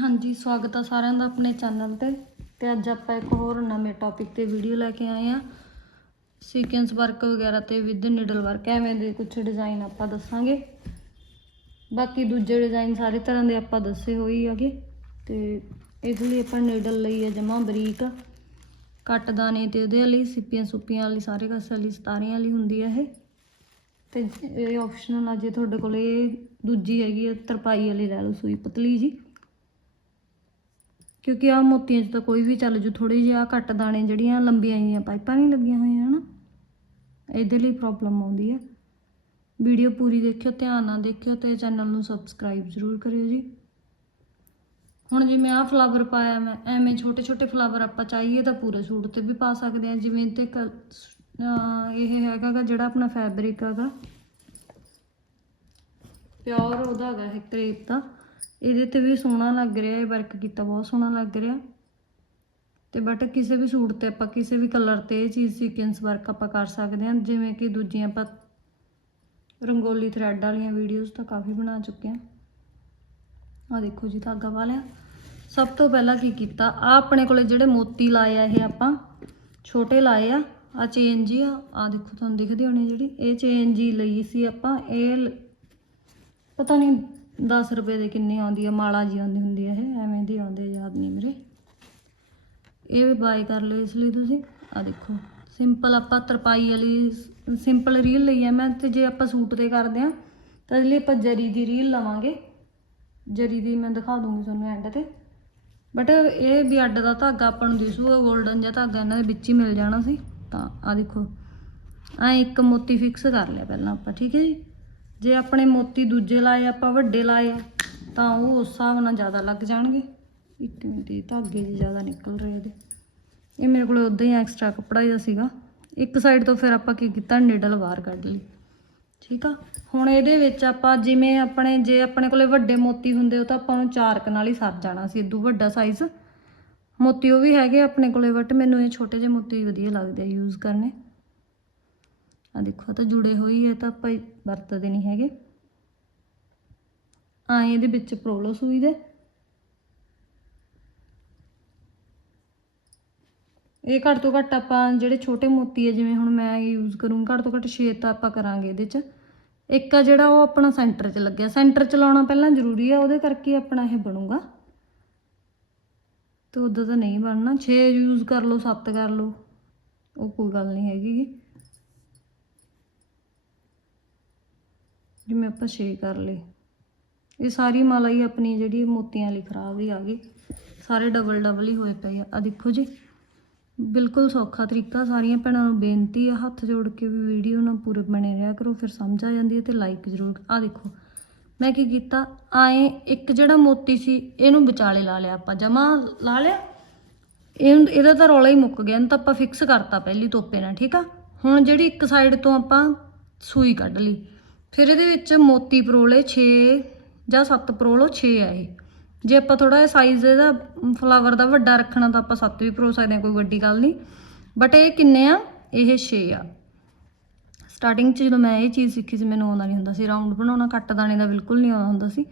ਹਾਂਜੀ, ਸਵਾਗਤ ਆ ਸਾਰਿਆਂ ਦਾ ਆਪਣੇ ਚੈਨਲ ਤੇ। ਤੇ ਅੱਜ ਆਪਾਂ ਇੱਕ ਹੋਰ ਨਵੇਂ ਟੌਪਿਕ ਤੇ ਵੀਡੀਓ ਲੈ ਕੇ ਆਏ ਆ। ਸੀਕੁਐਂਸ ਵਰਕ ਵਗੈਰਾ ਤੇ ਵਿਦ ਨੀਡਲ ਵਰਕ ਐਵੇਂ ਦੇ ਕੁਝ ਡਿਜ਼ਾਈਨ ਆਪਾਂ ਦੱਸਾਂਗੇ। ਬਾਕੀ ਦੂਜੇ ਡਿਜ਼ਾਈਨ ਸਾਰੇ ਤਰ੍ਹਾਂ ਦੇ ਆਪਾਂ ਦੱਸੇ ਹੋਈ ਹੈਗੇ। ਤੇ ਇਹਦੇ ਲਈ ਆਪਾਂ ਨੀਡਲ ਲਈ ਹੈ ਜਮਾ ਬਰੀਕ। ਕੱਟ ਦਾਣੇ ਤੇ ਉਹਦੇ ਲਈ ਸਿੱਪੀਆਂ ਸੁੱਪੀਆਂ ਵਾਲੀ, ਸਾਰੇ ਕਾਸੇ ਵਾਲੀ, ਸਤਾਰਿਆਂ ਵਾਲੀ ਹੁੰਦੀ ਹੈ ਇਹ। ਤੇ ਇਹ ਆਪਸ਼ਨਲ ਆ ਜੇ ਤੁਹਾਡੇ ਕੋਲ ਇਹ ਦੂਜੀ ਹੈਗੀ ਹੈ ਤਰਪਾਈ ਵਾਲੀ ਲੈ ਲਓ ਸੂਈ ਪਤਲੀ ਜੀ। ਕਿਉਂਕਿ ਆ ਮੋਤੀਆਂ 'ਚ ਤਾਂ ਕੋਈ ਵੀ ਚੱਲ ਜੂ ਥੋੜੀ ਜਿਹੀ ਆ ਕੱਟ ਦਾਣੇ ਜਿਹੜੀਆਂ ਲੰਬੀਆਂ ਜਿਹੀਆਂ ਪਾਈਪਾਂ ਨਹੀਂ ਲੱਗੀਆਂ ਹੋਈਆਂ, ਹਨਾ? ਇਹਦੇ ਲਈ ਪ੍ਰੋਬਲਮ ਆਉਂਦੀ ਹੈ ਵੀਡੀਓ ਪੂਰੀ ਦੇਖਿਓ, ਧਿਆਨ ਨਾਲ ਦੇਖਿਓ ਤੇ ਚੈਨਲ ਨੂੰ ਸਬਸਕ੍ਰਾਈਬ ਜ਼ਰੂਰ ਕਰਿਓ ਜੀ। ਹੁਣ ਜਿਵੇਂ ਆਹ ਫਲਾਵਰ ਪਾਇਆ ਮੈਂ, ਐਵੇਂ ਛੋਟੇ ਛੋਟੇ ਫਲਾਵਰ ਆਪਾਂ ਚਾਹੀਏ ਤਾਂ ਪੂਰੇ ਸੂਟ ਤੇ ਵੀ ਪਾ ਸਕਦੇ ਹਾਂ ਜਿਵੇਂ ਤੇ ਕ- ਇਹ ਹੈਗਾ ਗਾ ਜਿਹੜਾ ਆਪਣਾ ਫੈਬਰਿਕ ਹੈਗਾ। ਪਿਓਰ ਉਹਦਾ ਹੈਗਾ, ਇਹ ਕਰੇਪ ਦਾ। ਇਹਦੇ ਤੇ ਵੀ ਸੋਹਣਾ ਲੱਗ ਰਿਹਾ, ਇਹ ਵਰਕ ਕੀਤਾ, ਬਹੁਤ ਸੋਹਣਾ ਲੱਗ ਰਿਹਾ। ਤੇ ਬਟ ਕਿਸੇ ਵੀ ਸੂਟ ਤੇ ਆਪਾਂ, ਕਿਸੇ ਵੀ ਕਲਰ ਤੇ ਇਹ ਚੀਜ਼ ਸੀਕੁਐਂਸ ਵਰਕ ਆਪਾਂ ਕਰ ਸਕਦੇ ਹਾਂ, ਜਿਵੇਂ ਕਿ ਦੂਜੀਆਂ ਆਪਾਂ ਰੰਗੋਲੀ ਥਰੈਡ ਵਾਲੀਆਂ ਵੀਡੀਓਜ਼ ਤਾਂ ਕਾਫੀ ਬਣਾ ਚੁੱਕੇ ਹਾਂ। ਆ ਦੇਖੋ ਜੀ, ਧਾਗਾ ਪਾ ਲਿਆ ਸਭ ਤੋਂ ਪਹਿਲਾਂ ਕੀ ਕੀਤਾ ਆ ਆਪਣੇ ਕੋਲੇ ਜਿਹੜੇ ਮੋਤੀ ਲਾਏ ਆ ਇਹ ਆਪਾਂ, ਛੋਟੇ ਲਾਏ ਆ ਆ ਚੇਨ ਜੀ ਆ ਆ ਦੇਖੋ ਤੁਹਾਨੂੰ ਦਿਖਦੇ ਹੋਣੇ ਜਿਹੜੀ, ਇਹ ਚੇਨ ਜੀ ਲਈ ਸੀ ਆਪਾਂ, ਇਹ ਪਤਾ ਨਹੀਂ 10 ਰੁਪਏ ਦੇ ਕਿੰਨੇ ਆਉਂਦੀ ਆ ਮਾਲਾ ਜੀ ਆਉਂਦੀ ਹੁੰਦੀ ਆ ਇਹ, ਐਵੇਂ ਦੀ ਆਉਂਦੇ ਯਾਦ ਨਹੀਂ ਮੇਰੇ। ਇਹ ਬਾਈ ਕਰ ਲਿਓ ਇਸ ਲਈ ਤੁਸੀਂ। ਆ ਦੇਖੋ ਸਿੰਪਲ ਆਪਾਂ ਤਰਪਾਈ ਵਾਲੀ ਸਿੰਪਲ ਰੀਲ ਲਈ ਆ। ਮੈਂ ਤੇ ਜੇ ਆਪਾਂ ਸੂਟ ਤੇ ਕਰਦੇ ਆ ਤਾਂ ਇਹਦੇ ਲਈ ਆਪਾਂ ਜਰੀ ਦੀ ਰੀਲ ਲਵਾਂਗੇ। ਜਰੀ ਦੀ ਮੈਂ ਦਿਖਾ ਦੂੰਗੀ ਤੁਹਾਨੂੰ ਐਂਡ ਤੇ। ਬਟ ਇਹ ਵੀ ਅੱਡ ਦਾ ਧਾਗਾ ਆਪਾਂ ਨੂੰ ਦਿਸੂਗਾ 골ਡਨ ਜਿਹਾ ਧਾਗਾ ਇਹਨਾਂ ਦੇ ਵਿੱਚ ਹੀ ਮਿਲ ਜਾਣਾ ਸੀ। ਤਾਂ ਆ ਦੇਖੋ, ਐ ਇੱਕ ਮੋਤੀ ਫਿਕਸ ਕਰ ਲਿਆ ਪਹਿਲਾਂ ਆਪਾਂ, ਠੀਕ ਹੈ ਜੀ? ਜੇ ਆਪਣੇ ਮੋਤੀ ਦੂਜੇ ਲਾਏ, ਆਪਾਂ ਵੱਡੇ ਲਾਏ, ਤਾਂ ਉਹ ਉਸ ਹਿਸਾਬ ਨਾਲ ਜ਼ਿਆਦਾ ਲੱਗ ਜਾਣਗੇ। ਇੱਕ ਮਿੰਟ ਇਹ ਧਾਗੇ ਜੀ ਜ਼ਿਆਦਾ ਨਿਕਲ ਰਹੇ ਇਹਦੇ। ਇਹ ਮੇਰੇ ਕੋਲ ਉਦਾਂ ਹੀ ਐਕਸਟਰਾ ਕੱਪੜਾ ਜਿਹਾ ਸੀਗਾ। ਇੱਕ ਸਾਈਡ ਤੋਂ ਫਿਰ ਆਪਾਂ ਕੀ ਕੀਤਾ ਨੀਡਲ ਬਾਹਰ ਕੱਢ ਲਈ। ਠੀਕ ਆ? ਹੁਣ ਇਹਦੇ ਵਿੱਚ ਆਪਾਂ ਜਿਵੇਂ ਆਪਣੇ, ਜੇ ਆਪਣੇ ਕੋਲੇ ਵੱਡੇ ਮੋਤੀ ਹੁੰਦੇ, ਉਹ ਤਾਂ ਆਪਾਂ ਨੂੰ ਚਾਰਕ ਨਾਲ ਹੀ ਸਰ ਜਾਣਾ ਸੀ ਇਦੋਂ ਵੱਡਾ ਸਾਈਜ਼ ਮੋਤੀ ਉਹ ਵੀ ਹੈਗੇ ਆਪਣੇ ਕੋਲੇ ਬਟ ਮੈਨੂੰ ਇਹ ਛੋਟੇ ਜਿਹੇ ਮੋਤੀ ਵਧੀਆ ਲੱਗਦੇ ਆ ਯੂਜ਼ ਕਰਨੇ। ਆ ਦੇਖੋ ਤਾਂ ਜੁੜੇ ਹੋਈ ਹੈ ਤਾਂ ਆਪਾਂ ਵਰਤਦੇ ਨਹੀਂ ਹੈਗੇ। ਆ ਇਹਦੇ ਵਿੱਚ ਪ੍ਰੋਲੋ ਸੂਈ ਦੇ। ਇਹ ਘੱਟ ਤੋਂ ਘੱਟ ਆਪਾਂ ਜਿਹੜੇ ਛੋਟੇ ਮੋਤੀ ਹੈ ਜਿਵੇਂ ਹੁਣ ਮੈਂ ਯੂਜ਼ ਕਰੂੰ ਘੱਟ ਤੋਂ ਘੱਟ 6 ਤਾਂ ਆਪਾਂ ਕਰਾਂਗੇ ਇਹਦੇ 'ਚ। ਇੱਕ ਆ ਜਿਹੜਾ ਉਹ ਆਪਣਾ ਸੈਂਟਰ 'ਚ ਲੱਗਿਆ। ਸੈਂਟਰ 'ਚ ਲਾਉਣਾ ਪਹਿਲਾਂ ਜ਼ਰੂਰੀ ਆ, ਉਹਦੇ ਕਰਕੇ ਆਪਣਾ ਇਹ ਬਣੂਗਾ। ਤੇ ਉਦੋਂ ਤਾਂ ਨਹੀਂ ਬਣਨਾ। 6 ਯੂਜ਼ ਕਰ ਲਓ 7 ਕਰ ਲਓ। ਉਹ ਕੋਈ ਗੱਲ ਨਹੀਂ ਹੈਗੀ। ਜਿਵੇਂ ਆਪਾਂ 6 ਕਰ ਲਏ। ਇਹ ਸਾਰੀ ਮਾਲਾ ਹੀ ਆਪਣੀ ਜਿਹੜੀ ਮੋਤੀਆਂ ਵਾਲੀ ਖਰਾਬ ਹੀ ਆ ਗਈ। ਸਾਰੇ ਡਬਲ ਡਬਲ ਹੀ ਹੋਏ ਪਏ ਆ। ਆ ਦੇਖੋ ਜੀ, ਬਿਲਕੁਲ ਸੌਖਾ ਤਰੀਕਾ। ਸਾਰੀਆਂ ਭੈਣਾਂ ਨੂੰ ਬੇਨਤੀ ਆ, ਹੱਥ ਜੋੜ ਕੇ ਵੀ ਵੀਡੀਓ ਨਾਲ ਪੂਰੇ ਬਣੇ ਰਿਹਾ ਕਰੋ, ਫਿਰ ਸਮਝ ਆ ਜਾਂਦੀ ਹੈ ਤੇ ਲਾਈਕ ਜ਼ਰੂਰ। ਆ ਦੇਖੋ, ਮੈਂ ਕੀ ਕੀਤਾ? ਆਏ ਇੱਕ ਜਿਹੜਾ ਮੋਤੀ ਸੀ, ਇਹਨੂੰ ਵਿਚਾਲੇ ਲਾ ਲਿਆ ਆਪਾਂ। ਜਮਾ ਲਾ ਲਿਆ। ਇਹ ਇਹਦਾ ਤਾਂ ਰੌਲਾ ਹੀ ਮੁੱਕ ਗਿਆ। ਇਹਨੂੰ ਤਾਂ ਆਪਾਂ ਫਿਕਸ ਕਰਤਾ ਪਹਿਲੀ ਤੋਪੇ ਨਾਲ, ਠੀਕ ਆ? ਹੁਣ ਜਿਹੜੀ ਇੱਕ ਸਾਈਡ ਤੋਂ ਆਪਾਂ ਸੂਈ ਕੱਢ ਲਈ। ਫਿਰ ਇਹਦੇ ਵਿੱਚ ਮੋਤੀ ਪਰੋਲੇ 6 ਜਾਂ 7 ਪਰੋਲੋ 6 ਆ ਇਹ। ਜੇ ਆਪਾਂ ਥੋੜਾ ਜਿਹਾ ਸਾਈਜ਼ ਇਹਦਾ ਫਲਾਵਰ ਦਾ ਵੱਡਾ ਰੱਖਣਾ, ਤਾਂ ਆਪਾਂ 7 ਵੀ ਪਰੋ ਸਕਦੇ ਹਾਂ, ਕੋਈ ਵੱਡੀ ਗੱਲ ਨਹੀਂ। ਬਟ ਇਹ ਕਿੰਨੇ ਆ? ਇਹ 6 ਆ। ਸਟਾਰਟਿੰਗ 'ਚ ਜਦੋਂ ਮੈਂ ਇਹ ਚੀਜ਼ ਸਿੱਖੀ ਸੀ, ਮੈਨੂੰ ਆਉਂਦਾ ਨਹੀਂ ਹੁੰਦਾ ਸੀ। ਰਾਉਂਡ ਬਣਾਉਣਾ ਕੱਟ ਦਾਣੇ ਦਾ ਬਿਲਕੁਲ ਨਹੀਂ ਆਉਂਦਾ ਹੁੰਦਾ ਸੀ।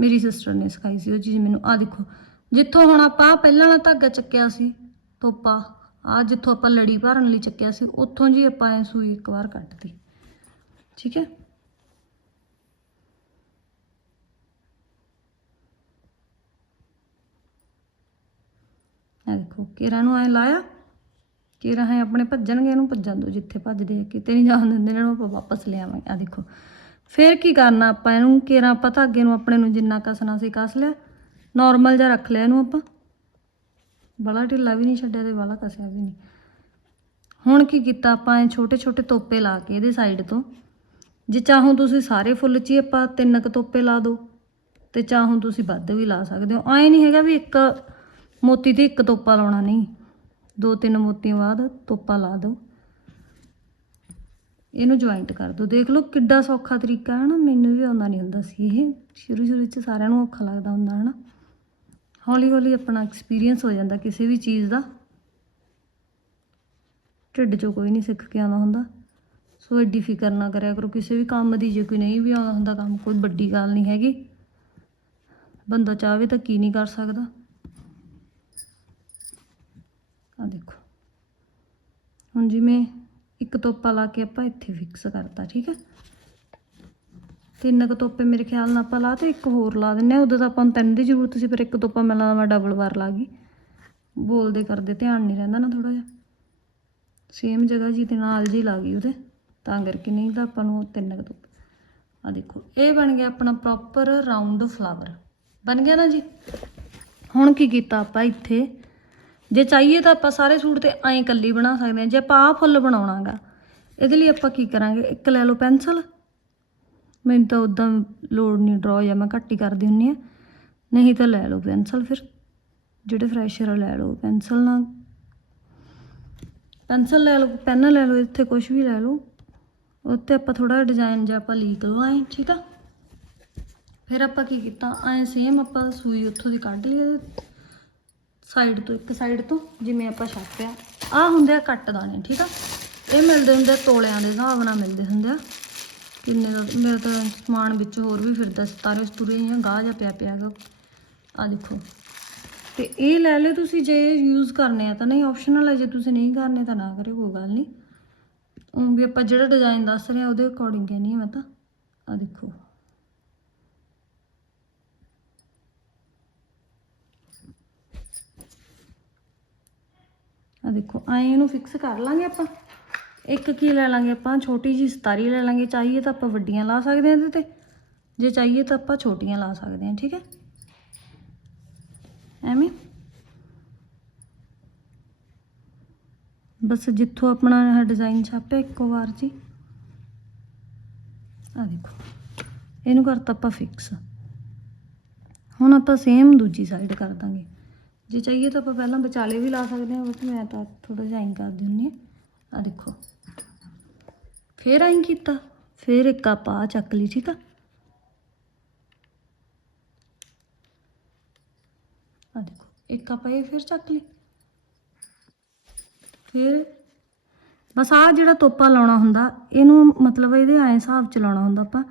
ਮੇਰੀ ਸਿਸਟਰ ਨੇ ਸਿਖਾਈ ਸੀ ਉਹ ਚੀਜ਼ ਮੈਨੂੰ। ਆ ਦੇਖੋ, ਜਿੱਥੋਂ ਹੁਣ ਆਪਾਂ ਪਹਿਲਾਂ ਵਾਲਾ ਧਾਗਾ ਚੱਕਿਆ ਸੀ, ਤੋਪਾ ਆ ਜਿੱਥੋਂ ਆਪਾਂ ਲੜੀ ਭਰਨ ਲਈ ਚੱਕਿਆ ਸੀ, ਉੱਥੋਂ ਜੀ ਆਪਾਂ ਇਹ ਸੂਈ ਇੱਕ ਵਾਰ ਕੱਟਤੀ। ਠੀਕ ਹੈ? ਆ ਦੇਖੋ, ਕੇਰਾਂ ਨੂੰ ਐ ਲਾਇਆ, ਕੇਰਾਂ ਹੈ ਆਪਣੇ ਭੱਜਣਗੇ, ਇਹਨੂੰ ਭੱਜਣ ਦੋ ਜਿੱਥੇ ਭੱਜਦੇ ਆ, ਕਿਤੇ ਨਹੀਂ ਜਾਣ ਦਿੰਦੇ, ਇਹਨਾਂ ਨੂੰ ਆਪਾਂ ਵਾਪਸ ਲਿਆਵਾਂਗੇ ਆ ਦੇਖੋ, ਫਿਰ ਕੀ ਕਰਨਾ ਆਪਾਂ ਇਹਨੂੰ? ਕੇਰਾਂ ਆਪਾਂ ਧਾਗੇ ਨੂੰ, ਆਪਣੇ ਨੂੰ ਜਿੰਨਾ ਕਸਣਾ ਸੀ ਕਸ ਲਿਆ ਨਾਰਮਲ ਜਿਹਾ ਰੱਖ ਲਿਆ ਇਹਨੂੰ ਆਪਾਂ। ਬੜਾ ਢਿੱਲਾ ਵੀ ਨਹੀਂ ਛੱਡਿਆ ਤੇ ਵਾਲਾ ਕਸਿਆ ਵੀ ਨਹੀਂ। ਹੁਣ ਕੀ ਕੀਤਾ ਆਪਾਂ ਇਹ ਛੋਟੇ ਛੋਟੇ ਤੋਪੇ ਲਾ ਕੇ ਇਹਦੇ ਸਾਈਡ ਤੋਂ। ਜੇ ਚਾਹੋ ਤੁਸੀਂ ਸਾਰੇ ਫੁੱਲ 'ਚ ਹੀ ਆਪਾਂ ਤਿੰਨ ਕੁ ਤੋਪੇ ਲਾ ਦਿਓ, ਤੇ ਚਾਹੋ ਤੁਸੀਂ ਵੱਧ ਵੀ ਲਾ ਸਕਦੇ ਹੋ। ਐ ਨਹੀਂ ਹੈਗਾ ਵੀ ਇੱਕ ਮੋਤੀ ਤੇ ਇੱਕ ਤੋਪਾ ਲਾਉਣਾ ਨਹੀਂ। ਦੋ ਤਿੰਨ ਮੋਤੀਆਂ ਬਾਅਦ ਤੋਪਾ ਲਾ ਦਿਓ। ਇਹਨੂੰ ਜੁਆਇੰਟ ਕਰ ਦਿਓ। ਦੇਖ ਲਓ ਕਿੱਡਾ ਸੌਖਾ ਤਰੀਕਾ ਹੈ ਨਾ। ਮੈਨੂੰ ਵੀ ਆਉਂਦਾ ਨਹੀਂ ਹੁੰਦਾ ਸੀ ਇਹ। ਸ਼ੁਰੂ ਸ਼ੁਰੂ 'ਚ ਸਾਰਿਆਂ ਨੂੰ ਔਖਾ ਲੱਗਦਾ ਹੁੰਦਾ ਹੈ ਨਾ। ਹੌਲੀ ਹੌਲੀ ਆਪਣਾ ਐਕਸਪੀਰੀਅੰਸ ਹੋ ਜਾਂਦਾ ਕਿਸੇ ਵੀ ਚੀਜ਼ ਦਾ। ਢਿੱਡ 'ਚੋਂ ਕੋਈ ਨਹੀਂ ਸਿੱਖ ਕੇ ਆਉਂਦਾ ਹੁੰਦਾ। ਸੋ ਐਡੀ ਫਿਕਰ ਨਾ ਕਰਿਆ ਕਰੋ। ਕਿਸੇ ਵੀ ਕੰਮ ਦੀ ਜੇ ਕੋਈ ਨਹੀਂ ਵੀ ਆਉਂਦਾ ਹੁੰਦਾ ਕੰਮ, ਕੋਈ ਵੱਡੀ ਗੱਲ ਨਹੀਂ ਹੈਗੀ। ਬੰਦਾ ਚਾਹਵੇ ਤਾਂ ਕੀ ਨਹੀਂ ਕਰ ਸਕਦਾ। ਆ ਦੇਖੋ। ਹੁਣ ਜਿਵੇਂ ਇੱਕ ਤੋਪਾ ਲਾ ਕੇ ਆਪਾਂ ਇੱਥੇ ਫਿਕਸ ਕਰਤਾ, ਠੀਕ ਹੈ? ਤਿੰਨ ਕੁ ਤੋਪੇ ਮੇਰੇ ਖਿਆਲ ਨਾਲ ਆਪਾਂ ਲਾ ਤੇ ਇੱਕ ਹੋਰ ਲਾ ਦਿੰਨੇ ਆ ਉਦੋਂ ਤਾਂ ਆਪਾਂ ਨੂੰ ਤਿੰਨ ਦੀ ਜ਼ਰੂਰਤ ਸੀ, ਪਰ ਇੱਕ ਤੋਪਾ ਮੈਂ ਲਾ ਮੈਂ ਡਬਲ ਵਾਰ ਲਾ ਗਈ। ਬੋਲਦੇ ਕਰਦੇ ਧਿਆਨ ਨਹੀਂ ਰਹਿੰਦਾ ਨਾ ਥੋੜਾ ਜਿਹਾ। ਸੇਮ ਜਗ੍ਹਾ ਜੀ ਤੇ ਨਾਲ ਜੀ ਲਾ ਗਈ ਉਹਦੇ। ਤਾਂ ਕਰਕੇ ਨਹੀਂ ਤਾਂ ਆਪਾਂ ਨੂੰ ਤਿੰਨ ਕੁ ਤੋਪੇ। ਆ ਦੇਖੋ, ਇਹ ਬਣ ਗਿਆ ਆਪਣਾ ਪ੍ਰੋਪਰ ਰਾਉਂਡ ਫਲਾਵਰ ਬਣ ਗਿਆ ਨਾ ਜੀ? ਹੁਣ ਕੀ ਕੀਤਾ ਆਪਾਂ ਇੱਥੇ? ਜੇ ਚਾਹੀਏ ਤਾਂ ਆਪਾਂ ਸਾਰੇ ਸੂਟ ਤੇ ਐਂ ਕੱਲੀ ਬਣਾ ਸਕਦੇ ਹਾਂ, ਜੇ ਆਪਾਂ ਆਹ ਫੁੱਲ ਬਣਾਉਣਾਗਾ, ਇਹਦੇ ਲਈ ਆਪਾਂ ਕੀ ਕਰਾਂਗੇ? ਇੱਕ ਲੈ ਲਓ ਪੈਨਸਲ। ਮੈਨੂੰ ਤਾਂ ਉਦਾਂ ਲੋੜ ਨਹੀਂ ਡਰਾ ਜਾਂ ਮੈਂ ਘੱਟ ਹੀ ਕਰਦੀ ਹੁੰਨੀ ਆ ਨਹੀਂ ਤਾਂ ਲੈ ਲਓ ਪੈਨਸਲ ਫਿਰ। ਜਿਹੜੇ ਫਰੈਸ਼ਰ ਆ, ਲੈ ਲਓ ਪੈਨਸਲ ਨਾਲ। ਪੈਨਸਲ ਲੈ ਲਓ, ਪੈਨ ਲੈ ਲਓ, ਇੱਥੇ ਕੁਝ ਵੀ ਲੈ ਲਓ। ਉੱਤੇ ਆਪਾਂ ਥੋੜਾ ਡਿਜ਼ਾਈਨ ਜਿਹਾ ਆਪਾਂ ਲਿਖ ਲਵਾਏ ਠੀਕ ਆ? ਫਿਰ ਆਪਾਂ ਕੀ ਕੀਤਾ? ਐ ਸੇਮ ਆਪਾਂ ਸੂਈ ਉੱਥੋਂ ਦੀ ਕੱਢ ਲਈ ਸਾਈਡ ਤੋਂ, ਇੱਕ ਸਾਈਡ ਤੋਂ, ਜਿਵੇਂ ਆਪਾਂ ਛਾਪਿਆ। ਆ ਹੁੰਦੇ ਆ ਕੱਟ ਦਾਣੇ, ਠੀਕ ਆ? ਇਹ ਮਿਲਦੇ ਹੁੰਦੇ ਆ ਤੋਲਿਆਂ ਦੇ ਹਿਸਾਬ ਨਾਲ ਮਿਲਦੇ ਹੁੰਦੇ ਆ। ਕਿੰਨੇ ਦਾ, ਮੇਰਾ ਤਾਂ ਸਮਾਨ ਵਿੱਚ ਹੋਰ ਵੀ ਫਿਰਦਾ ਸਤਾਰੇ ਸਤੂਰੇ ਜਾਂ ਗਾਹ ਜਾਂ ਪਿਆ ਪਿਆ ਗਾ। ਆ ਦੇਖੋ। ਤੇ ਇਹ ਲੈ ਲਿਓ ਤੁਸੀਂ, ਜੇ ਯੂਜ਼ ਕਰਨੇ ਆ ਤਾਂ ਨਹੀਂ ਆਪਸ਼ਨਲ ਹੈ ਜੇ ਤੁਸੀਂ ਨਹੀਂ ਕਰਨੇ ਤਾਂ ਨਾ ਕਰਿਓ, ਕੋਈ ਗੱਲ ਨਹੀਂ। ਉਹ ਵੀ ਆਪਾਂ ਜਿਹੜਾ ਡਿਜ਼ਾਈਨ ਦੱਸ ਰਹੇ ਆ, ਉਹਦੇ ਅਕੋਰਡਿੰਗ ਕਹਿੰਦੀ ਆ ਮੈਂ ਤਾਂ। ਆ ਦੇਖੋ। ਆ ਦੇਖੋ, ਐਂ ਇਹਨੂੰ ਫਿਕਸ ਕਰ ਲਾਂਗੇ ਆਪਾਂ। ਇੱਕ ਕੀ ਲੈ ਲਾਂਗੇ ਆਪਾਂ? ਛੋਟੀ ਜੀ ਸਤਾਰੀ ਲੈ ਲਾਂਗੇ। ਚਾਹੀਏ ਤਾਂ ਆਪਾਂ ਵੱਡੀਆਂ ਲਾ ਸਕਦੇ ਹਾਂ ਇਹਦੇ ਤੇ। ਜੇ ਚਾਹੀਏ ਤਾਂ ਆਪਾਂ ਛੋਟੀਆਂ ਲਾ ਸਕਦੇ ਹਾਂ, ਠੀਕ ਹੈ? ਐਵੇਂ। ਬਸ ਜਿੱਥੋਂ ਆਪਣਾ ਇਹ ਡਿਜ਼ਾਈਨ ਛਾਪਿਆ, ਇੱਕੋ ਵਾਰ ਜੀ। ਆ ਦੇਖੋ, ਇਹਨੂੰ ਕਰਤਾ ਆਪਾਂ ਫਿਕਸ ਹੁਣ ਆਪਾਂ ਸੇਮ ਦੂਜੀ ਸਾਈਡ ਕਰ ਦਾਂਗੇ। ਜੇ ਚਾਹੀਏ ਤਾਂ ਆਪਾਂ ਪਹਿਲਾਂ ਵਿਚਾਲੇ ਵੀ ਲਾ ਸਕਦੇ ਹਾਂ ਬਸ ਮੈਂ ਤਾਂ ਥੋੜਾ ਜਿਹਾ ਐਂ ਕਰ ਦਿੰਦੀ ਹਾਂ। ਆ ਦੇਖੋ। ਫੇਰ ਐਂ ਕੀਤਾ, ਫੇਰ ਇੱਕ ਆਪਾਂ ਆਹ ਚੱਕ ਲਈ, ਠੀਕ ਆ? ਆ ਦੇਖੋ, ਇੱਕ ਆਪਾਂ ਇਹ ਫਿਰ ਚੱਕ ਲਈ। ਫਿਰ ਬਸ ਆ ਜਿਹੜਾ ਤੋਪਾ ਲਾਉਣਾ ਹੁੰਦਾ, ਇਹਨੂੰ ਮਤਲਬ ਇਹਦੇ ਐਂ ਹਿਸਾਬ ਚ ਲਾਉਣਾ ਹੁੰਦਾ ਆਪਾਂ।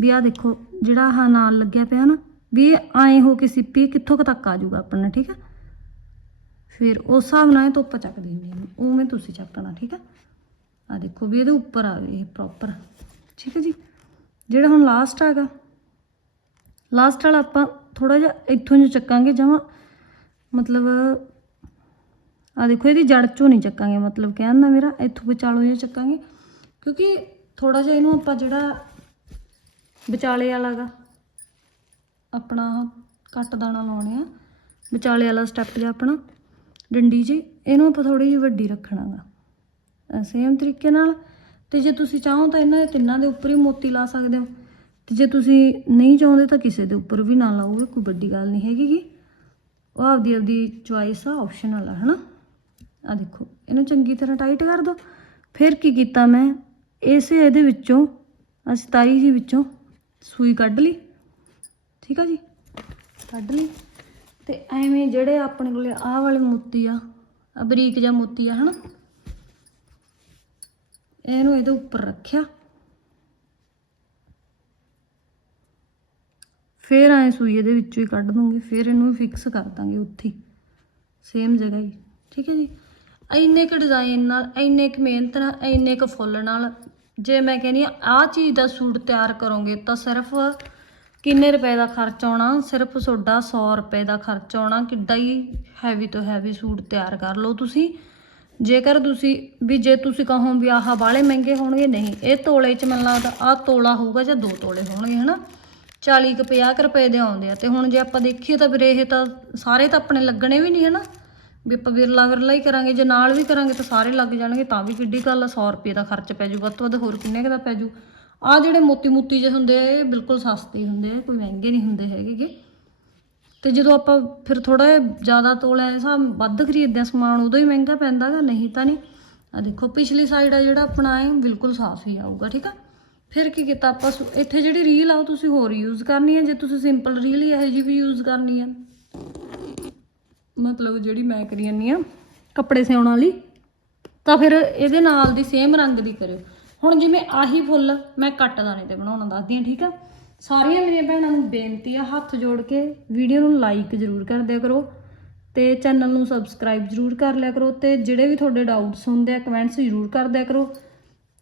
ਵੀ ਆ ਦੇਖੋ, ਜਿਹੜਾ ਆਹ ਨਾਲ ਲੱਗਿਆ ਪਿਆ ਨਾ, ਵੀ ਐਂ ਹੋ ਕੇ ਸਿੱਪੀ, ਕਿੱਥੋਂ ਕੁ ਤੱਕ ਆ ਜਾਊਗਾ ਆਪਣਾ, ਠੀਕ ਹੈ ਫਿਰ ਉਸ ਹਿਸਾਬ ਨਾਲ ਇਹ ਤੋਪਾ ਚੱਕ ਦੇਣੀ ਹੈ। ਉਵੇਂ ਤੁਸੀਂ ਚੱਕਣਾ ਠੀਕ ਆ ਆ ਦੇਖੋ ਵੀ ਇਹਦੇ ਉੱਪਰ ਆਵੇ ਇਹ ਪ੍ਰੋਪਰ ਠੀਕ ਹੈ ਜੀ? ਜਿਹੜਾ ਹੁਣ ਲਾਸਟ ਹੈਗਾ ਲਾਸਟ ਵਾਲਾ ਆਪਾਂ ਥੋੜਾ ਜਿਹਾ ਇੱਥੋਂ ਜਿਹਾ ਚੱਕਾਂਗੇ, ਜਮਾਂ ਮਤਲਬ ਆ ਦੇਖੋ, ਇਹਦੀ ਜੜ ਚੋਂ ਨਹੀਂ ਚੱਕਾਂਗੇ, ਮਤਲਬ ਕਹਿਣ ਦਾ ਮੇਰਾ ਇੱਥੋਂ ਵਿਚਾਲੋ ਜਿਹਾ ਚੱਕਾਂਗੇ। ਕਿਉਂਕਿ ਥੋੜਾ ਜਿਹਾ ਇਹਨੂੰ ਆਪਾਂ ਜਿਹੜਾ ਵਿਚਾਲੇ ਵਾਲਾ ਗਾ ਆਪਣਾ ਆਹ ਕੱਟ ਦਾਣਾ ਲਾਉਣੇ ਆ। ਵਿਚਾਲੇ ਵਾਲਾ ਸਟੈਪ ਜਿਹਾ ਆਪਣਾ। ਡੰਡੀ ਜੀ, ਇਹਨੂੰ ਆਪਾਂ ਥੋੜੀ ਜਿਹੀ ਵੱਡੀ ਰੱਖਣਾਗਾ। ਸੇਮ ਤਰੀਕੇ ਨਾਲ, ਤੇ ਜੇ ਤੁਸੀਂ ਚਾਹੋ ਤਾਂ ਇਹਨਾਂ ਦੇ ਤਿੰਨਾਂ ਦੇ ਉੱਪਰ ਹੀ ਮੋਤੀ ਲਾ ਸਕਦੇ ਹੋ। ਤੇ ਜੇ ਤੁਸੀਂ ਨਹੀਂ ਚਾਹੁੰਦੇ ਤਾਂ ਕਿਸੇ ਦੇ ਉੱਪਰ ਵੀ ਨਾ ਲਾਓਗੇ ਕੋਈ ਵੱਡੀ ਗੱਲ ਨਹੀਂ ਹੈਗੀ ਗੀ। ਉਹ ਆਪਦੀ ਆਪਦੀ ਚੁਆਇਸ ਆ ਆਪਸ਼ਨਲ ਆ ਹਨਾ? ਆ ਦੇਖੋ, ਇਹਨੂੰ ਚੰਗੀ ਤਰ੍ਹਾਂ ਟਾਈਟ ਕਰ ਦਿਓ ਫਿਰ ਕੀ ਕੀਤਾ ਮੈਂ? ਇਸੇ ਇਹਦੇ ਵਿੱਚੋਂ ਆ 27 ਜੀ ਵਿੱਚੋਂ ਸੂਈ ਕੱਢ ਲਈ। ਠੀਕ ਆ ਜੀ? ਕੱਢ ਲਈ। ਤੇ ਐਵੇਂ ਜਿਹੜੇ ਆਪਣੇ ਕੋਲੇ ਆਹ ਵਾਲੇ ਮੋਤੀ ਆ ਆ ਬਰੀਕ ਜਿਹਾ ਮੋਤੀ ਆ, ਹਨਾ? ਇਹਨੂੰ ਇਹਦੇ ਉੱਪਰ ਰੱਖਿਆ। ਫਿਰ ਐ ਸੂਈ ਇਹਦੇ ਵਿੱਚੋਂ ਹੀ ਕੱਢ ਦੂੰਗੀ, ਫਿਰ ਇਹਨੂੰ ਫਿਕਸ ਕਰ ਦਾਂਗੇ ਉੱਥੇ ਸੇਮ ਜਗ੍ਹਾ ਹੀ, ਠੀਕ ਹੈ ਜੀ? ਇੰਨੇ ਕ ਡਿਜ਼ਾਈਨ ਨਾਲ, ਇੰਨੇ ਕ ਮਿਹਨਤ ਨਾਲ, ਇੰਨੇ ਕ ਫੁੱਲ ਨਾਲ, ਜੇ ਮੈਂ ਕਹਿੰਦੀ ਆ ਆਹ ਚੀਜ਼ ਦਾ ਸੂਟ ਤਿਆਰ ਕਰੋਗੇ ਤਾਂ ਸਿਰਫ ਕਿੰਨੇ ਰੁਪਏ ਦਾ ਖਰਚ ਆਉਣਾ? ਸਿਰਫ ਤੁਹਾਡਾ 100 ਰੁਪਏ ਦਾ ਖਰਚ ਆਉਣਾ। ਕਿੱਡਾ ਹੀ ਹੈਵੀ ਤੋਂ ਹੈਵੀ ਸੂਟ ਤਿਆਰ ਕਰ ਲਓ ਤੁਸੀਂ। ਜੇਕਰ ਤੁਸੀਂ, ਵੀ ਜੇ ਤੁਸੀਂ ਕਹੋ ਵੀ ਆਹ ਬਾਲੇ ਮਹਿੰਗੇ ਹੋਣਗੇ, ਨਹੀਂ, ਇਹ ਤੋਲੇ 'ਚ ਮੈਨੂੰ ਲੱਗਦਾ ਆਹ ਤੋਲਾ ਹੋਊਗਾ ਜਾਂ ਦੋ ਤੋਲੇ ਹੋਣਗੇ, ਹਨਾ? 40 ਕੁ 50 ਕੁ ਰੁਪਏ ਦੇ ਆਉਂਦੇ ਆ। ਤੇ ਹੁਣ ਜੇ ਆਪਾਂ ਦੇਖੀਏ ਤਾਂ ਵੀਰੇ, ਇਹ ਤਾਂ ਸਾਰੇ ਤਾਂ ਆਪਣੇ ਲੱਗਣੇ ਵੀ ਨਹੀਂ, ਹਨਾ? ਵੀ ਆਪਾਂ ਵਿਰਲਾ ਵਿਰਲਾ ਹੀ ਕਰਾਂਗੇ, ਜੇ ਨਾਲ ਵੀ ਕਰਾਂਗੇ ਤਾਂ ਸਾਰੇ ਲੱਗ ਜਾਣਗੇ, ਤਾਂ ਵੀ ਕਿੱਡੀ ਗੱਲ ਆ 100 ਰੁਪਏ ਦਾ ਖਰਚ ਪੈ ਜੂ ਵੱਧ ਤੋਂ ਵੱਧ ਹੋਰ ਕਿੰਨੇ ਕੁ ਦਾ ਪੈ ਜੂ ਆ ਜਿਹੜੇ ਮੋਤੀ ਮੋਤੀ ਜਿਹੇ ਹੁੰਦੇ ਆ, ਇਹ ਬਿਲਕੁਲ ਸਸਤੇ ਹੁੰਦੇ ਆ, ਕੋਈ ਮਹਿੰਗੇ ਨਹੀਂ ਹੁੰਦੇ ਹੈਗੇਗੇ। ਤੇ ਜਦੋਂ ਆਪਾਂ ਫਿਰ ਥੋੜਾ ਜ਼ਿਆਦਾ ਤੋਲਿਆਂ ਦੇ ਹਿਸਾਬ ਵੱਧ ਖਰੀਦਦੇ ਆ ਸਮਾਨ, ਉਦੋਂ ਹੀ ਮਹਿੰਗਾ ਪੈਂਦਾਗਾ ਨਹੀਂ ਤਾਂ ਨਹੀਂ। ਆ ਦੇਖੋ, ਪਿਛਲੀ ਸਾਈਡ ਆ ਜਿਹੜਾ ਆਪਣਾ ਹੈ ਬਿਲਕੁਲ ਸਾਫ਼ ਹੀ ਆਊਗਾ, ਠੀਕ ਆ? ਫਿਰ ਕੀ ਕੀਤਾ ਆਪਾਂ ਇੱਥੇ ਜਿਹੜੀ ਰੀਲ ਆ, ਉਹ ਤੁਸੀਂ ਹੋਰ ਯੂਜ਼ ਕਰਨੀ ਹੈ ਜੇ ਤੁਸੀਂ ਸਿੰਪਲ ਰੀਲ ਹੀ ਇਹੋ ਜਿਹੀ ਵੀ ਯੂਜ਼ ਕਰਨੀ ਹੈ ਮਤਲਬ ਜਿਹੜੀ ਮੈਂ ਕਰੀ ਜਾਂਦੀ ਆ, ਕੱਪੜੇ ਸਿਉਣ ਵਾਲੀ, ਤਾਂ ਫਿਰ ਇਹਦੇ ਨਾਲ ਦੀ ਸੇਮ ਰੰਗ ਦੀ ਕਰਿਓ। ਹੁਣ ਜਿਵੇਂ ਆਹੀ ਫੁੱਲ ਮੈਂ ਕੱਟ ਦਾਣੇ ਤੇ ਬਣਾਉਣਾ ਦੱਸਦੀ ਆ ਠੀਕ ਆ? ਸਾਰੀਆਂ ਮੇਰੀਆਂ ਭੈਣਾਂ ਨੂੰ ਬੇਨਤੀ ਆ ਹੱਥ ਜੋੜ ਕੇ ਵੀਡੀਓ ਨੂੰ ਲਾਈਕ ਜ਼ਰੂਰ ਕਰ ਦਿਆ ਕਰੋ ਤੇ ਚੈਨਲ ਨੂੰ ਸਬਸਕ੍ਰਾਈਬ ਜ਼ਰੂਰ ਕਰ ਲਿਆ ਕਰੋ ਤੇ ਜਿਹੜੇ ਵੀ ਤੁਹਾਡੇ ਡਾਊਟਸ ਹੁੰਦੇ ਆ ਕਮੈਂਟਸ ਜ਼ਰੂਰ ਕਰ ਦਿਆ ਕਰੋ।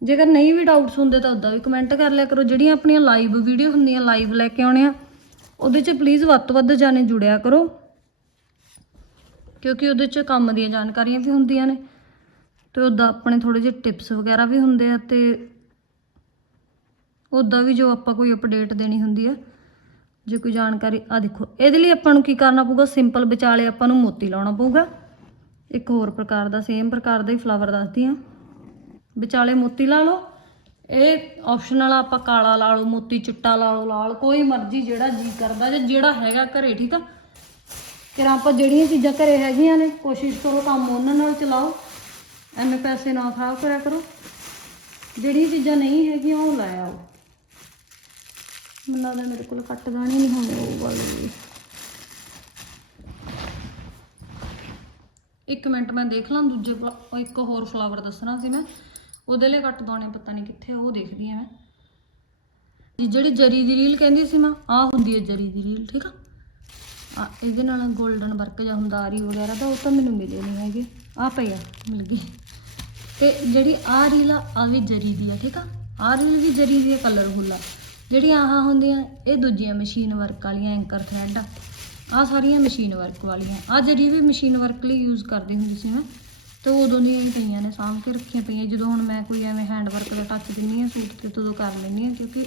ਜੇਕਰ ਨਹੀਂ ਵੀ ਡਾਊਟਸ ਹੁੰਦੇ ਤਾਂ ਉਦਾਂ ਵੀ ਕਮੈਂਟ ਕਰ ਲਿਆ ਕਰੋ। ਜਿਹੜੀਆਂ ਆਪਣੀਆਂ ਲਾਈਵ ਵੀਡੀਓ ਹੁੰਦੀਆਂ ਲਾਈਵ ਲੈ ਕੇ ਆਉਣੇ ਆ, ਉਹਦੇ 'ਚ ਪਲੀਜ਼ ਵੱਧ ਤੋਂ ਵੱਧ ਜਾਣੇ ਜੁੜਿਆ ਕਰੋ। ਕਿਉਂਕਿ ਉਹਦੇ 'ਚ ਕੰਮ ਦੀਆਂ ਜਾਣਕਾਰੀਆਂ ਵੀ ਹੁੰਦੀਆਂ ਨੇ। ਤੇ ਉਹਦਾ ਆਪਣੇ ਥੋੜੇ ਜਿਹੇ ਟਿਪਸ ਵਗੈਰਾ ਵੀ ਹੁੰਦੇ ਆ ਤੇ ਉਹਦਾ ਵੀ ਜੋ ਆਪਾਂ ਕੋਈ ਅਪਡੇਟ ਦੇਣੀ ਹੁੰਦੀ ਆ, ਜੇ ਕੋਈ ਜਾਣਕਾਰੀ ਆ ਦੇਖੋ, ਇਹਦੇ ਲਈ ਆਪਾਂ ਨੂੰ ਕੀ ਕਰਨਾ ਪਊਗਾ ਸਿੰਪਲ ਵਿਚਾਲੇ ਆਪਾਂ ਨੂੰ ਮੋਤੀ ਲਾਉਣਾ ਪਊਗਾ। ਇੱਕ ਹੋਰ ਪ੍ਰਕਾਰ ਦਾ ਸੇਮ ਪ੍ਰਕਾਰ ਦਾ ਹੀ ਫਲਾਵਰ ਦੱਸਦੀ ਆ। ਵਿਚਾਲੇ ਮੋਤੀ ਲਾ ਲਓ। ਇਹ ਆਪਸ਼ਨਲ ਆ ਆਪਾਂ ਕਾਲਾ ਲਾ ਲਓ, ਮੋਤੀ ਚਿੱਟਾ ਲਾ ਲਓ, ਲਾਲ, ਕੋਈ ਮਰਜ਼ੀ ਜਿਹੜਾ ਜੀ ਕਰਦਾ ਜਾਂ ਜਿਹੜਾ ਹੈਗਾ ਘਰੇ, ਠੀਕ ਆ? ਫਿਰ ਆਪਾਂ ਜਿਹੜੀਆਂ ਚੀਜ਼ਾਂ ਘਰੇ ਹੈਗੀਆਂ ਨੇ, ਕੋਸ਼ਿਸ਼ ਕਰੋ ਕੰਮ ਉਹਨਾਂ ਨਾਲ ਚਲਾਓ। ਐਵੇਂ ਪੈਸੇ ਨਾ ਖਰਾਬ ਕਰਿਆ ਕਰੋ। ਜਿਹੜੀਆਂ ਚੀਜ਼ਾਂ ਨਹੀਂ ਹੈਗੀਆਂ ਉਹ ਲੈ ਆਓ। ਮੈਨੂੰ ਲੱਗਦਾ ਮੇਰੇ ਕੋਲ ਕੱਟ ਗਾਣੇ ਨਹੀਂ ਹੋਣੇ। ਉਹ ਵਾਲੇ ਇੱਕ ਮਿੰਟ ਮੈਂ ਦੇਖ ਲਾਂ ਦੂਜੇ ਇੱਕ ਹੋਰ ਫਲਾਵਰ ਦੱਸਣਾ ਸੀ ਮੈਂ। ਉਹਦੇ ਲਈ ਕੱਟ ਦੋਣੇ ਪਤਾ ਨਹੀਂ ਕਿੱਥੇ ਉਹ ਦੇਖਦੀ ਆ ਮੈਂ। ਜੀ ਜਿਹੜੀ ਜਰੀ ਦੀ ਰੀਲ ਕਹਿੰਦੀ ਸੀ ਮੈਂ ਆਹ ਹੁੰਦੀ ਹੈ ਜਰੀ ਦੀ ਰੀਲ ਠੀਕ ਆ? ਆ ਇਹਦੇ ਨਾਲ 골ਡਨ ਵਰਕ ਜਾਂ ਹੁੰਦਾ ਆਰੀ ਵਗੈਰਾ ਦਾ ਉਹ ਤਾਂ ਮੈਨੂੰ ਮਿਲੇ ਨਹੀਂ ਹੈਗੇ। ਆ ਪਈ ਆ, ਮਿਲ ਗਈ। ਤੇ ਜਿਹੜੀ ਆ ਰੀਲ ਆ ਆ ਵੀ ਜਰੀ ਦੀ ਆ, ਠੀਕ ਆ? ਆ ਰੀਲ ਵੀ ਜਰੀ ਦੀ ਕਲਰ ਆ। ਜਿਹੜੀਆਂ ਆਹ ਹੁੰਦੀਆਂ, ਇਹ ਦੂਜੀਆਂ ਮਸ਼ੀਨ ਵਰਕ ਵਾਲੀਆਂ ਐਂਕਰ ਥਰੈਡ ਆ। ਆ ਸਾਰੀਆਂ ਮਸ਼ੀਨ ਵਰਕ ਵਾਲੀਆਂ। ਆ ਜਰੀ ਵੀ ਮਸ਼ੀਨ ਵਰਕ ਲਈ ਯੂਜ਼ ਕਰਦੀ ਹੁੰਦੀ ਸੀ ਮੈਂ। ਤੇ ਉਦੋਂ ਦੀਆਂ ਹੀ ਪਈਆਂ ਨੇ, ਸਾਂਭ ਕੇ ਰੱਖੀਆਂ ਪਈਆਂ। ਜਦੋਂ ਹੁਣ ਮੈਂ ਕੋਈ ਐਵੇਂ ਹੈਂਡ ਵਰਕ ਦਾ ਟੱਚ ਦਿੰਨੀ ਆ ਸੂਟ ਤੇ ਤਦੋਂ ਕਰ ਲੈਂਦੀ ਆ ਕਿਉਂਕਿ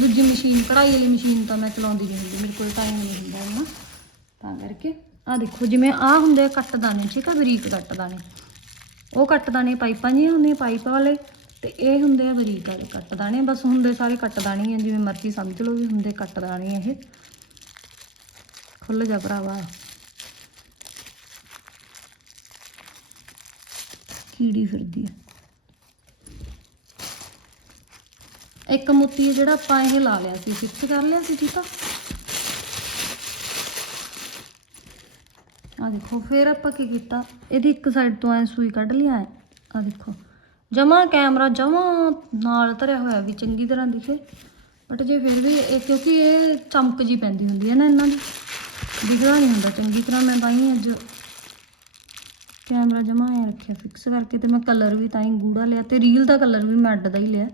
ਦੂਜੀ ਮਸ਼ੀਨ ਕਢਾਈ ਵਾਲੀ ਮਸ਼ੀਨ ਤਾਂ ਮੈਂ ਚਲਾਉਂਦੀ ਨਹੀਂ ਹੁੰਦੀ, ਮੇਰੇ ਕੋਲ ਟਾਈਮ ਨਹੀਂ ਹੁੰਦਾ ਨਾ ਤਾਂ ਕਰਕੇ ਆ ਦੇਖੋ, ਜਿਵੇਂ ਆ ਹੁੰਦੇ ਆ ਕੱਟ ਦਾਣੇ ਠੀਕ ਆ, ਬਰੀਕ ਕੱਟ ਦਾਣੇ ਉਹ ਕੱਟ ਦਾਣੇ ਪਾਈਪਾਂ ਜਿਹੀਆਂ ਹੁੰਦੀਆਂ, ਪਾਈਪ ਵਾਲੇ, ਤੇ ਇਹ ਹੁੰਦੇ ਆ ਬਰੀਕ ਵਾਲੇ ਕੱਟ ਦਾਣੇ ਬਸ ਹੁੰਦੇ ਸਾਰੇ ਕੱਟ ਦਾਣੇ ਆ, ਜਿਵੇਂ ਮਰਜ਼ੀ ਸਮਝ ਲਓ ਵੀ ਹੁੰਦੇ ਕੱਟ ਦਾਣੇ ਇਹ। ਖੁੱਲ ਜਾ ਭਰਾਵਾ। ਕੀੜੀ ਫਿਰਦੀ ਆ। ਇੱਕ ਮੋਤੀ ਹੈ ਜਿਹੜਾ ਆਪਾਂ ਇਹ ਲਾ ਲਿਆ ਸੀ ਫਿਕਸ ਕਰ ਲਿਆ ਸੀ, ਠੀਕ ਆ? ਆ ਦੇਖੋ, ਫਿਰ ਆਪਾਂ ਕੀ ਕੀਤਾ? ਇਹਦੀ ਇੱਕ ਸਾਈਡ ਤੋਂ ਐ ਸੂਈ ਕੱਢ ਲਿਆ ਹੈ ਆ ਦੇਖੋ, ਜਮਾ ਕੈਮਰਾ ਜਮਾ ਨਾਲ ਧਰਿਆ ਹੋਇਆ ਵੀ, ਚੰਗੀ ਤਰ੍ਹਾਂ ਦਿਖੇ। ਬਟ ਜੇ ਫਿਰ ਵੀ ਇਹ, ਕਿਉਂਕਿ ਇਹ ਚਮਕ ਜੀ ਪੈਂਦੀ ਹੁੰਦੀ ਹੈ ਨਾ ਇਹਨਾਂ ਦੀ। ਦਿਖਦਾ ਨਹੀਂ ਹੁੰਦਾ, ਚੰਗੀ ਤਰ੍ਹਾਂ ਮੈਂ ਤਾਂ ਹੀ ਅੱਜ ਕੈਮਰਾ ਜਮਾ ਐ ਰੱਖਿਆ ਫਿਕਸ ਕਰਕੇ ਤੇ ਮੈਂ ਕਲਰ ਵੀ ਤਾਂ ਹੀ ਗੂੜਾ ਲਿਆ ਤੇ ਰੀਲ ਦਾ ਕਲਰ ਵੀ ਮੈਂ ਅੱਡ ਦਾ ਹੀ ਲਿਆ।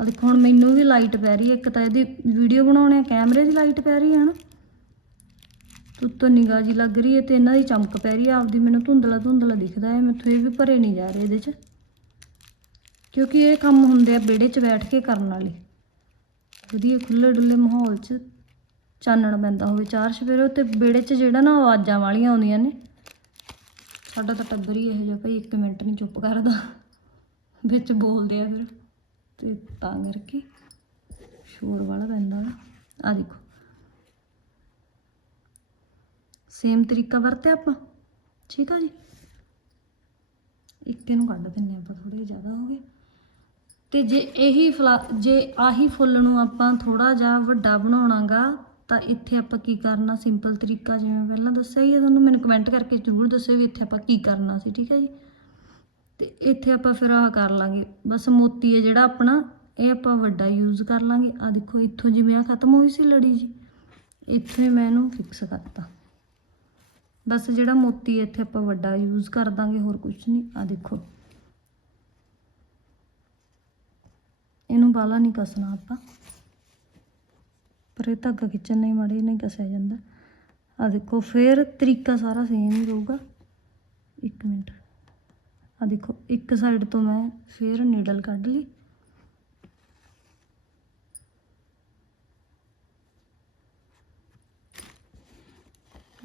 ਆ ਦੇਖੋ, ਹੁਣ ਮੈਨੂੰ ਵੀ ਲਾਈਟ ਪੈ ਰਹੀ ਹੈ। ਇੱਕ ਤਾਂ ਇਹਦੀ ਵੀਡੀਓ ਬਣਾਉਣੇ ਆ ਕੈਮਰੇ ਦੀ ਲਾਈਟ ਪੈ ਰਹੀ ਹੈ ਨਾ। ਉੱਤੋਂ ਨਿਗਾਹ ਜੀ ਲੱਗ ਰਹੀ ਹੈ ਤੇ ਇਹਨਾਂ ਦੀ ਚਮਕ ਪੈ ਰਹੀ ਹੈ। ਆਪਦੀ ਮੈਨੂੰ ਧੁੰਦਲਾ ਧੁੰਦਲਾ ਦਿਖਦਾ ਹੈ। ਮੈਥੋਂ ਇਹ ਵੀ ਭਰੇ ਨਹੀਂ ਜਾ ਰਹੇ ਇਹਦੇ 'ਚ। ਕਿਉਂਕਿ ਇਹ ਕੰਮ ਹੁੰਦੇ ਆ ਵਿਹੜੇ 'ਚ ਬੈਠ ਕੇ ਕਰਨ ਵਾਲੇ। ਵਧੀਆ ਖੁੱਲੇ ਡੁੱਲੇ ਮਾਹੌਲ 'ਚ ਚਾਨਣ ਪੈਂਦਾ ਹੋਵੇ, ਚਾਰ ਸਵੇਰੇ ਤੇ ਵਿਹੜੇ 'ਚ ਜਿਹੜਾ ਨਾ ਆਵਾਜ਼ਾਂ ਵਾਲੀਆਂ ਆਉਂਦੀਆਂ ਨੇ। ਸਾਡਾ ਤਾਂ ਟੱਬਰ ਹੀ ਇਹੋ ਜਿਹਾ ਭਾਈ ਇੱਕ ਮਿੰਟ ਨਹੀਂ ਚੁੱਪ ਕਰਦਾ। ਵਿੱਚ ਬੋਲਦੇ ਆ ਫਿਰ। ਤੇ ਤਾਂ ਕਰਕੇ ਸ਼ੋਰ ਵਾਲਾ ਪੈਂਦਾ ਆ ਦੇਖੋ। ਸੇਮ ਤਰੀਕਾ ਵਰਤਿਆ ਆਪਾਂ? ਠੀਕ ਆ ਜੀ? ਇੱਕ ਇਹਨੂੰ ਕੱਢ ਦਿੰਨੇ ਆਪਾਂ ਥੋੜੇ ਜ਼ਿਆਦਾ ਹੋ ਗਏ। ਤੇ ਜੇ ਇਹੀ ਫਲਾ, ਜੇ ਆਹੀ ਫੁੱਲ ਨੂੰ ਆਪਾਂ ਥੋੜਾ ਜਿਹਾ ਵੱਡਾ ਬਣਾਉਣਾਗਾ, ਤਾਂ ਇੱਥੇ ਆਪਾਂ ਕੀ ਕਰਨਾ? ਸਿੰਪਲ ਤਰੀਕਾ ਜਿਵੇਂ ਪਹਿਲਾਂ ਦੱਸਿਆ ਹੀ ਹੈ ਤੁਹਾਨੂੰ, ਮੈਨੂੰ ਕਮੈਂਟ ਕਰਕੇ ਜ਼ਰੂਰ ਦੱਸਿਓ ਵੀ ਇੱਥੇ ਆਪਾਂ ਕੀ ਕਰਨਾ ਸੀ, ਠੀਕ ਹੈ ਜੀ? ਤੇ ਇੱਥੇ ਆਪਾਂ ਫਿਰ ਆਹ ਕਰ ਲਾਂਗੇ। ਬਸ ਮੋਤੀ ਹੈ ਜਿਹੜਾ ਆਪਣਾ, ਇਹ ਆਪਾਂ ਵੱਡਾ ਯੂਜ਼ ਕਰ ਲਾਂਗੇ। ਆ ਦੇਖੋ, ਇੱਥੋਂ ਜਿਵੇਂ ਆ ਖਤਮ ਹੋਈ ਸੀ ਲੜੀ ਜੀ। ਇੱਥੋਂ ਹੀ ਮੈਂ ਇਹਨੂੰ ਫਿਕਸ ਕਰਤਾ। ਬਸ ਜਿਹੜਾ ਮੋਤੀ ਇੱਥੇ ਆਪਾਂ ਵੱਡਾ ਯੂਜ਼ ਕਰ ਦਾਂਗੇ, ਹੋਰ ਕੁਝ ਨਹੀਂ। ਆ ਦੇਖੋ। ਇਹਨੂੰ ਬਾਲਾ ਨਹੀਂ ਕੱਸਣਾ ਆਪਾਂ। ਪਰ ਇਹ ਧਾਗਾ ਖਿੱਚਣ ਨਹੀਂ ਮਾੜੇ ਨਹੀਂ ਕੱਸਿਆ ਜਾਂਦਾ। ਆ ਦੇਖੋ, ਫਿਰ ਤਰੀਕਾ ਸਾਰਾ ਸੇਮ ਹੀ ਰਹੂਗਾ। ਇੱਕ ਮਿੰਟ। ਆ ਦੇਖੋ, ਇੱਕ ਸਾਈਡ ਤੋਂ ਮੈਂ ਫਿਰ ਨੀਡਲ ਕੱਢ ਲਈ।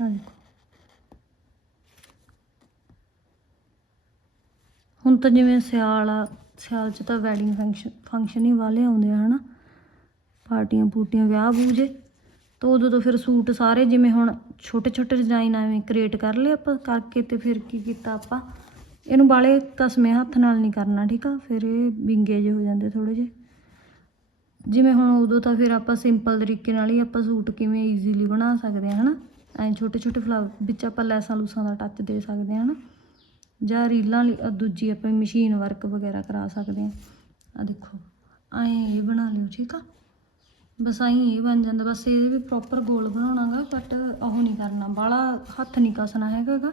ਆ ਦੇਖੋ। ਹੁਣ ਤਾਂ ਜਿਵੇਂ ਸਿਆਲ ਆ, ਸਿਆਲ 'ਚ ਤਾਂ ਵੈਡਿੰਗ ਫੰਕਸ਼ਨ ਫੰਕਸ਼ਨ ਹੀ ਵਾਲੇ ਆਉਂਦੇ ਆ, ਹਨਾ? ਪਾਰਟੀਆਂ ਪੂਟੀਆਂ ਵਿਆਹ ਬੂਜੇ ਤਾਂ ਉਦੋਂ ਤੋਂ ਫਿਰ ਸੂਟ ਸਾਰੇ ਜਿਵੇਂ ਹੁਣ ਛੋਟੇ ਛੋਟੇ ਡਿਜ਼ਾਈਨ ਐਵੇਂ ਕ੍ਰੀਏਟ ਕਰ ਲਏ ਆਪਾਂ, ਕਰਕੇ ਤੇ ਫਿਰ ਕੀ ਕੀਤਾ ਆਪਾਂ? ਇਹਨੂੰ ਬਾਲੇ ਕਸਮੇ ਹੱਥ ਨਾਲ ਨਹੀਂ ਕਰਨਾ, ਠੀਕ ਆ? ਫਿਰ ਇਹ ਵਿੰਗੇ ਜਿਹੇ ਹੋ ਜਾਂਦੇ ਥੋੜੇ ਜਿਹੇ। ਜਿਵੇਂ ਹੁਣ ਉਦੋਂ ਤਾਂ ਫਿਰ ਆਪਾਂ ਸਿੰਪਲ ਤਰੀਕੇ ਨਾਲ ਹੀ ਆਪਾਂ ਸੂਟ ਕਿਵੇਂ ਈਜ਼ੀਲੀ ਬਣਾ ਸਕਦੇ ਹਾਂ ਹਨਾ? ਐਂ ਛੋਟੇ ਛੋਟੇ ਫਲਾਵਰ ਵਿੱਚ ਆਪਾਂ ਲੈਸਾਂ ਲੂਸਾਂ ਦਾ ਟੱਚ ਦੇ ਸਕਦੇ ਹਾਂ ਹਨਾ? ਜਾਂ ਰੀਲਾਂ ਲਈ ਦੂਜੀ ਆਪਾਂ ਮਸ਼ੀਨ ਵਰਕ ਵਗੈਰਾ ਕਰਾ ਸਕਦੇ ਹਾਂ। ਆ ਦੇਖੋ ਐਂ ਇਹ ਬਣਾ ਲਿਓ, ਠੀਕ ਆ? ਬਸ ਆਈ ਇਹ ਬਣ ਜਾਂਦਾ। ਬਸ ਇਹਦੇ ਵੀ ਪ੍ਰੋਪਰ ਗੋਲ ਬਣਾਉਣਾਗਾ ਬਟ ਉਹ ਨਹੀਂ ਕਰਨਾ। ਬਾਹਲਾ ਹੱਥ ਨਹੀਂ ਕਸਣਾ ਹੈਗਾਗਾ